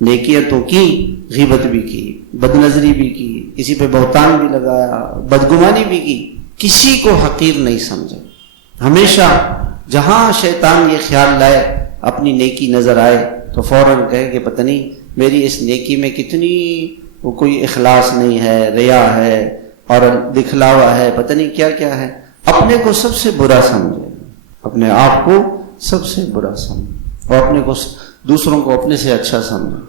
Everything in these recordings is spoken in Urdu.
نیکیاں تو کی، غیبت بھی کی، بد نظری بھی کی، کسی پہ بہتان بھی لگایا، بدگمانی بھی کی، کسی کو حقیر نہیں سمجھا۔ ہمیشہ جہاں شیطان یہ خیال لائے اپنی نیکی نظر آئے تو فوراً کہے کہ پتہ نہیں میری اس نیکی میں کتنی وہ کوئی اخلاص نہیں ہے، ریا ہے اور دکھلاوا ہے، پتہ نہیں کیا کیا ہے۔ اپنے کو سب سے برا سمجھے، اپنے آپ کو سب سے برا سمجھے اور اپنے کو دوسروں کو اپنے سے اچھا سمجھے۔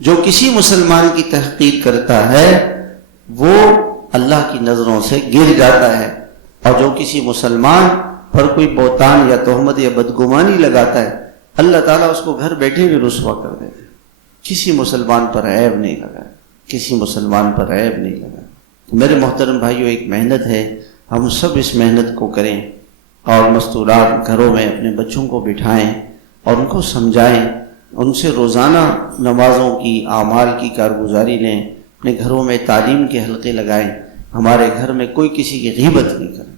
جو کسی مسلمان کی تحقیر کرتا ہے وہ اللہ کی نظروں سے گر جاتا ہے، اور جو کسی مسلمان پر کوئی بہتان یا تہمت یا بدگمانی لگاتا ہے اللہ تعالیٰ اس کو گھر بیٹھے بھی رسوا کر دیتے۔ کسی مسلمان پر عیب نہیں لگا، کسی مسلمان پر عیب نہیں لگا۔ میرے محترم بھائیو، ایک محنت ہے، ہم سب اس محنت کو کریں اور مستورات گھروں میں اپنے بچوں کو بٹھائیں اور ان کو سمجھائیں، ان سے روزانہ نمازوں کی، اعمال کی کارگزاری لیں، اپنے گھروں میں تعلیم کے حلقے لگائیں۔ ہمارے گھر میں کوئی کسی کی غیبت نہیں کرے،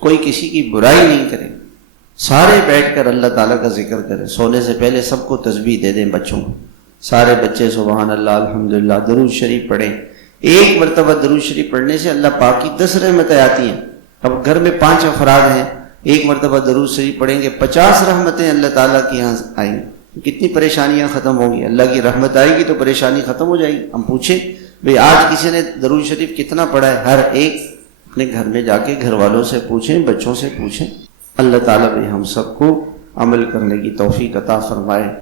کوئی کسی کی برائی نہیں کرے، سارے بیٹھ کر اللہ تعالیٰ کا ذکر کریں۔ سونے سے پہلے سب کو تسبیح دے دیں بچوں کو، سارے بچے سبحان اللہ الحمدللہ درود شریف پڑھیں۔ ایک مرتبہ درود شریف پڑھنے سے اللہ پاک کی 10 رحمتیں آتی ہیں۔ اب گھر میں 5 افراد ہیں، ایک مرتبہ درود شریف پڑھیں گے 50 رحمتیں اللہ تعالیٰ کی یہاں آئیں گی، کتنی پریشانیاں ختم ہوں گی۔ اللہ کی رحمت آئے گی تو پریشانی ختم ہو جائے گی۔ ہم پوچھیں بھئی آج کسی نے درود شریف کتنا پڑھا ہے؟ ہر ایک اپنے گھر میں جا کے گھر والوں سے پوچھیں، بچوں سے پوچھیں۔ اللہ تعالیٰ بھی ہم سب کو عمل کرنے کی توفیق عطا فرمائے۔